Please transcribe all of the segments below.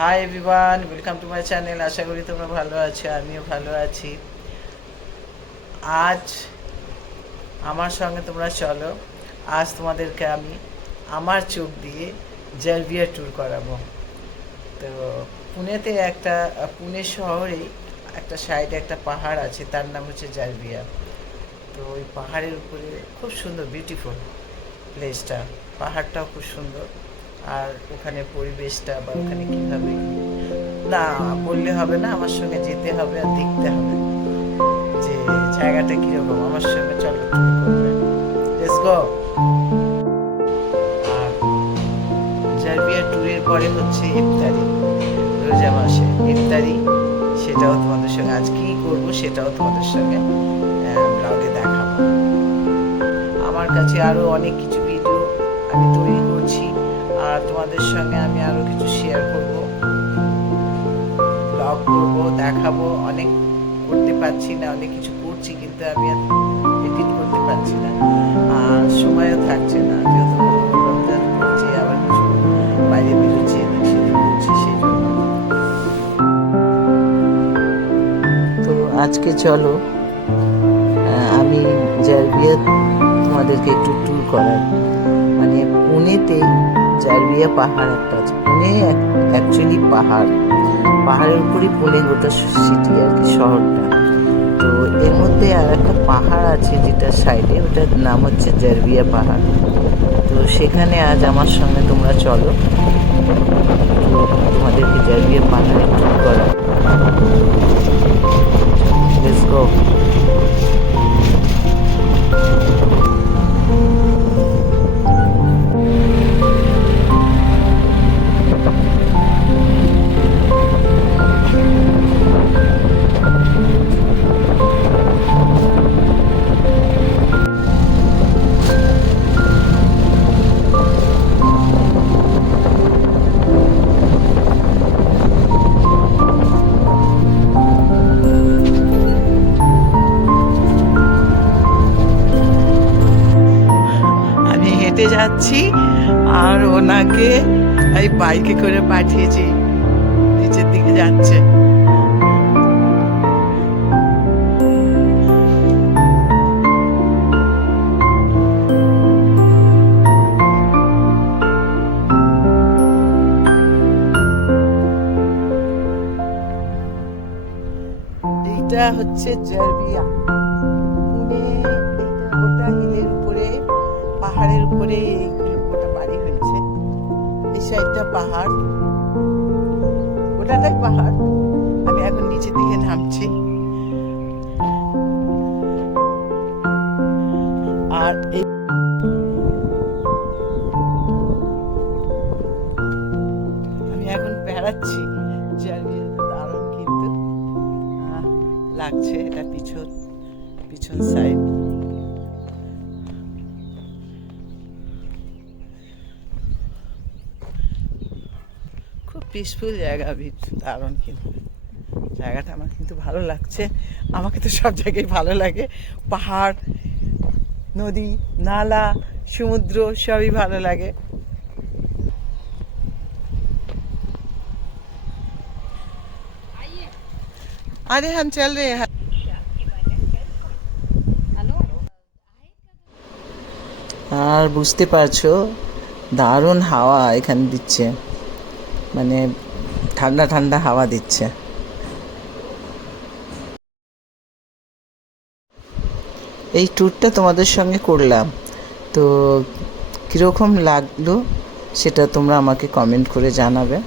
High everyone, welcome to my channel. আশা করি তোমরা ভালো আছো, আমিও ভালো আছি। আজ আমার সঙ্গে তোমরা চলো। আজ তোমাদেরকে আমি আমার চোখ দিয়ে জার্বিয়া ট্যুর করাবো। তো পুনে শহরেই একটা সাইডে একটা পাহাড় আছে, তার নাম হচ্ছে জার্বিয়া। তো ওই পাহাড়ের উপরে খুব সুন্দর, বিউটিফুল প্লেসটা। পাহাড়টাও খুব সুন্দর। আর ওখানে পরিবেশটা বা ওখানে কীভাবে না বললে হবে না, আমার সঙ্গে যেতে হবে আর দেখতে হবে যে জায়গাটা কীরকম। আমার সঙ্গে চলো, ট্যুর করবে। Let's go. আর জার্বিয়া ট্যুরের পরে হচ্ছে ইফতারি, রোজা মাসে ইফতারি। সেটাও তোমাদের সঙ্গে আজ কী করবো সেটাও তোমাদের সঙ্গে ব্লগে দেখাবো। আমার কাছে আরও অনেক কিছু ভিডিও আমি তৈরি করছি, আর তোমাদের সঙ্গে আমি আরও কিছু শেয়ার করব, ব্লগ করবো, দেখাবো। অনেক করতে পারছি না, অনেক কিছু করছি কিন্তু আমি আর এডিট করতে পারছি না, আর সময়ও থাকছে না, যেহেতু রমজান পড়ছে, আবার কিছু বাইরে বেরোচ্ছে, এদিক সেদিক করছি, সেই জন্য। তো আজকে চলো আমি জার্বিয়া তোমাদেরকে একটু ট্যুর করাই। মানে পুনেতে জার্বিয়া পাহাড় একটা আছে। পুনে অ্যাকচুয়ালি পাহাড়ের উপরই পুনে গোটা সিটি আর কি, শহরটা। তো এর মধ্যে আর একটা পাহাড় আছে যেটা সাইডে, ওটার নাম হচ্ছে জার্বিয়া পাহাড়। তো সেখানে আজ আমার সঙ্গে তোমরা চলো, তো তোমাদেরকে জার্বিয়া পাহাড়ে ট্যুর করা। Let's go. হেঁটে যাচ্ছি আর ওনাকে এই বাইকে করে পাঠিয়েছি, নিচের দিকে যাচ্ছে। এইটা হচ্ছে জার্বিয়া পুনে। এইটা গোটা হিলের উপরে, পাহাড়ের উপরে এইগুলো গোটা বাড়ি হয়েছে। এই সাইডটা পাহাড়, গোটাটাই পাহাড়। আমি এখন নিচের দিকে নামছি, আর এই আমি এখন বেড়াচ্ছি। জার্বিয়াটা দারুণ কিন্তু লাগছে। এটা পিছন সাইড। খুব পিসফুল জায়গা, দারুণ কিন্তু জায়গাটা। আমার কিন্তু ভালো লাগছে। আমাকে তো সব জায়গায় ভালো লাগে, পাহাড়, নদী, নালা, সমুদ্র সবই ভালো লাগে। আরে হাম চল রে। আর বুঝতে পারছো, দারুণ হাওয়া এখানে দিচ্ছে, মানে ঠান্ডা ঠান্ডা হাওয়া দিচ্ছে। এই ট্যুরটা তোমাদের সঙ্গে করলাম, তো কীরকম লাগলো সেটা তোমরা আমাকে কমেন্ট করে জানাবে।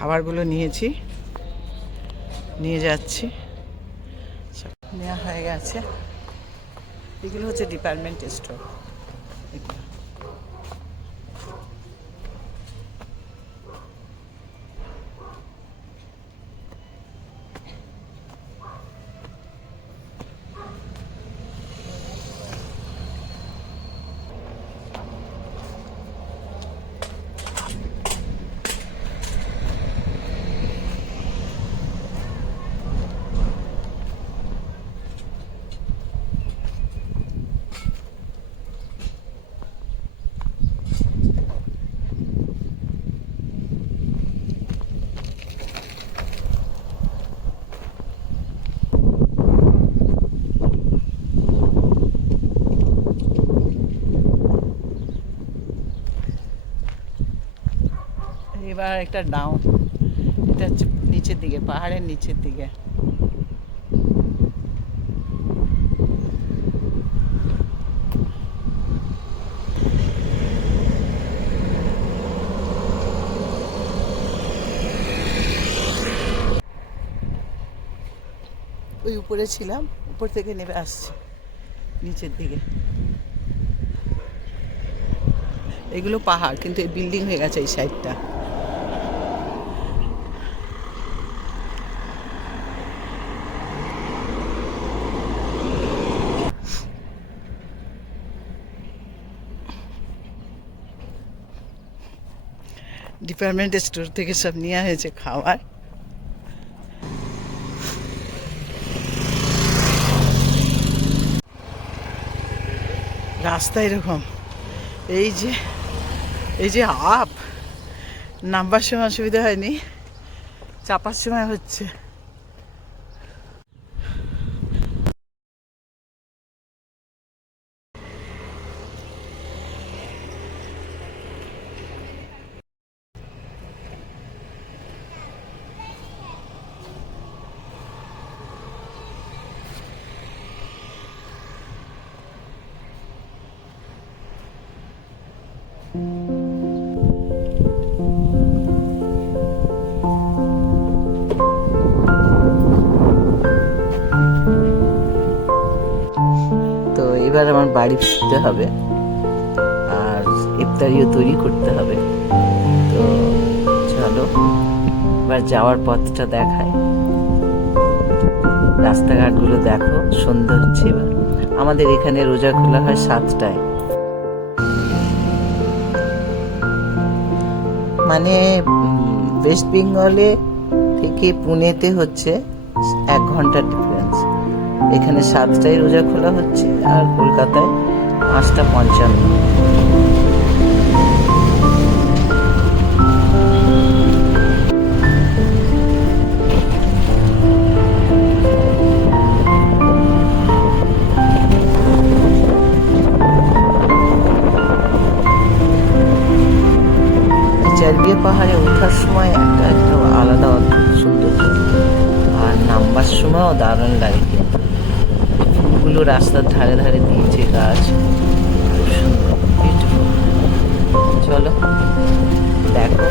খাবারগুলো নিয়ে যাচ্ছি, নেওয়া হয়ে গেছে। এগুলো হচ্ছে ডিপার্টমেন্ট স্টোর। এবার একটা ডাউন, এটা হচ্ছে নিচের দিকে, পাহাড়ের নিচের দিকে। ওই উপরে ছিলাম, উপর থেকে নেমে আসছে নিচের দিকে। এগুলো পাহাড়, কিন্তু এই বিল্ডিং হয়ে গেছে এই সাইডটা। ডিপার্টমেন্ট স্টোর থেকে সব নেওয়া হয়েছে খাবার। রাস্তা এরকম, এই যে আপ, নামবার সময় অসুবিধা হয়নি, চাপার সময় হচ্ছে। তো এবার আমার বাড়ি ফিরতে হবে, আর ইফতারিও তৈরি করতে হবে। তো চলো এবার যাওয়ার পথটা দেখায়। রাস্তাঘাটগুলো দেখো, সন্ধ্যা হচ্ছে এবার। আমাদের এখানে রোজা খোলা হয় 7টায়, মানে ওয়েস্ট বেঙ্গলে থেকে পুনেতে হচ্ছে 1 ঘন্টার ডিফারেন্স। এখানে 7টায় রোজা খোলা হচ্ছে, আর কলকাতায় 5টা 55। জারবিয়া পাহাড়ে ওঠার সময় একটা আলাদা অদ্ভুত সৌন্দর্য, আর নামবার সময়ও দারুণ লাগে। কিন্তু ফুলগুলো রাস্তার ধারে ধারে দিয়েছে, গাছ খুব সুন্দর, বিউটিফুল। চলো দেখো।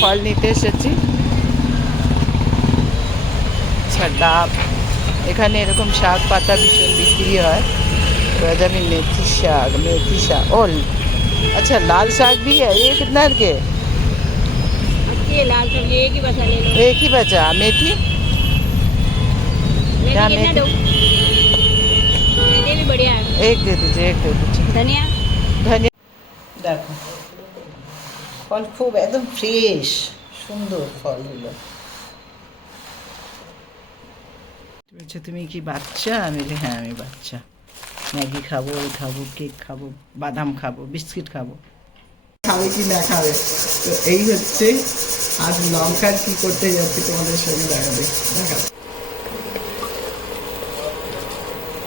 ফল নিতে এসেছি। আচ্ছা, ডাব, এখানে এরকম শাক পাতা ভীষণ বিক্রি হয়। এবার যাবি मेथी শাক और अच्छा लाल साग भी है। ये कितना के? ये लाल सब्जी एक ही बचा ले लो। एक ही बचा। मेथी क्या? मेथी कितना मेथी दो? मेथी भी बढ़िया है। एक दे दीजिए, एक दे दीजिए। धनिया ধনিয়া দেখো, ফল খুব একদম ফ্রেশ, সুন্দর ফলগুলো। বলছে তুমি কি বাচ্চা? আমি বলি হ্যাঁ আমি বাচ্চা। ম্যাগি খাবো, ওই খাবো, কেক খাবো, বাদাম খাবো, বিস্কিট খাবো। খাবে কি না খাবে, তো এই হচ্ছে আজ লঙ্কার কি করতে যাচ্ছি তোমাদের সঙ্গে দেখাবে।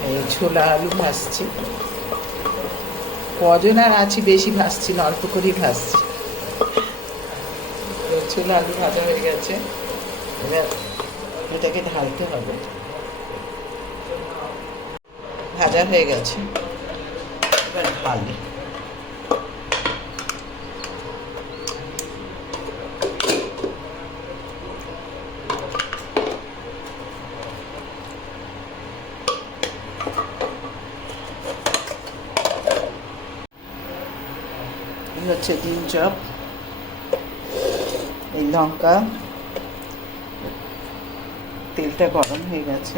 এই ছোলা আলু ভাজছি। কজন আর আছি, বেশি ভাজছি না, অল্প করেই ভাজছি। তো ছোলা আলু ভাজা হয়ে গেছে, এবার এটাকে ঢালতে হবে। ভাজা হয়ে গেছে, এবার ঢালি। হচ্ছে ডিম চপ, এই লঙ্কা, তেলটা গরম হয়ে গেছে।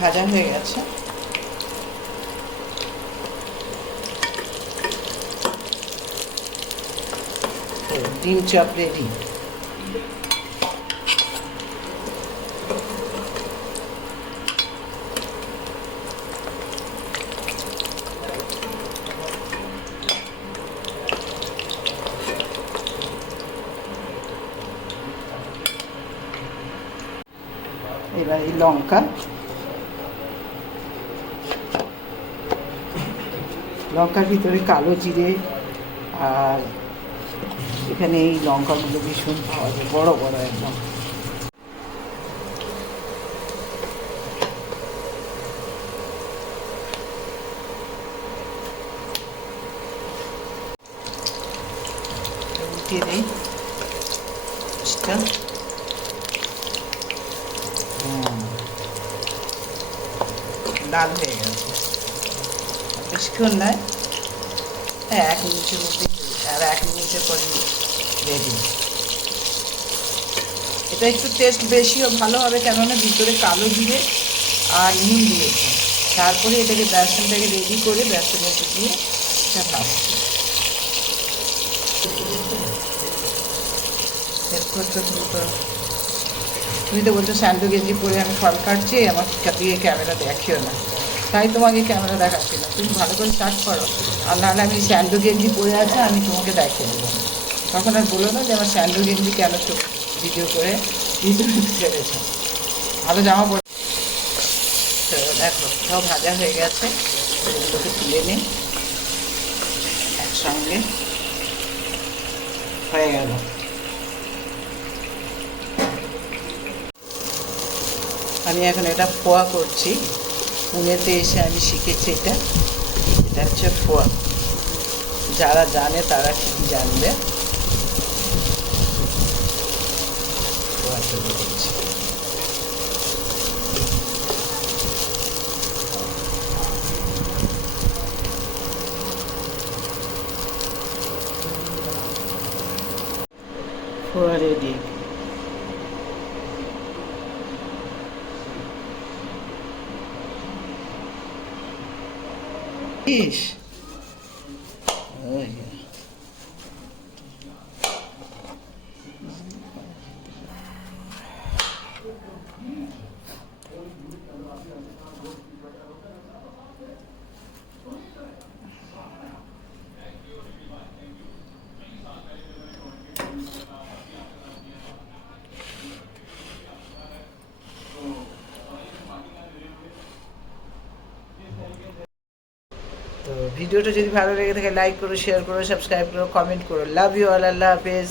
ভাজা হয়ে গেছে, ডিম চপ রেডি। এবার এই লঙ্কা, লঙ্কার ভিতরে কালো জিরে, আর এখানে এই লঙ্কাগুলো ভীষণ পাওয়া যায়, বড় বড় একদম। উঠিয়ে দিই লাল হয়ে গেছে, বেশিক্ষণ নয়, হ্যাঁ 1 মিনিটের মধ্যে, আর 1 মিনিটের পরে রেডি। এটা একটু টেস্ট বেশিও ভালো হবে, কেননা ভিতরে কালো জিরে আর নুন দিয়েছে। তারপরে এটাকে বেসনটাকে রেডি করে বেসনের দিয়ে এটা ভাজছি। তুমি তো বলছো স্যান্ডো গেঞ্জি পরে আমি ফল কাটছি, আমার দিয়ে ক্যামেরা দেখিও না, তাই তোমাকে ক্যামেরা দেখাচ্ছি না। তুমি ভালো করে স্টার্ট করো, আর নাহলে আমি স্যান্ডো গেঞ্জি পরে আছে আমি তোমাকে দেখিয়ে দেবো। তখন আর বলো না যে আমার স্যান্ডো গেঞ্জি কেন ভিডিও করে ইউটিউবে ছেড়েছো। ভালো জামা পরে তো দেখো সব ভাজা হয়ে গেছে, এগুলোকে তুলে নিই একসঙ্গে, হয়ে গেল। আমি এখন এটা ফোয়া করছি, পুনেতে এসে আমি শিখেছি এটা। এটা হচ্ছে ফোয়া, যারা জানে তারা ঠিকই জানবে। ফোয়া তৈরি করছি। খোয়া রেডি। ইস, ওই। তো ভিডিওটা যদি ভালো লেগে থাকে লাইক করো, শেয়ার করো, সাবস্ক্রাইব করো, কমেন্ট করো। লাভ ইউ অল, আল্লাহ হাফেজ।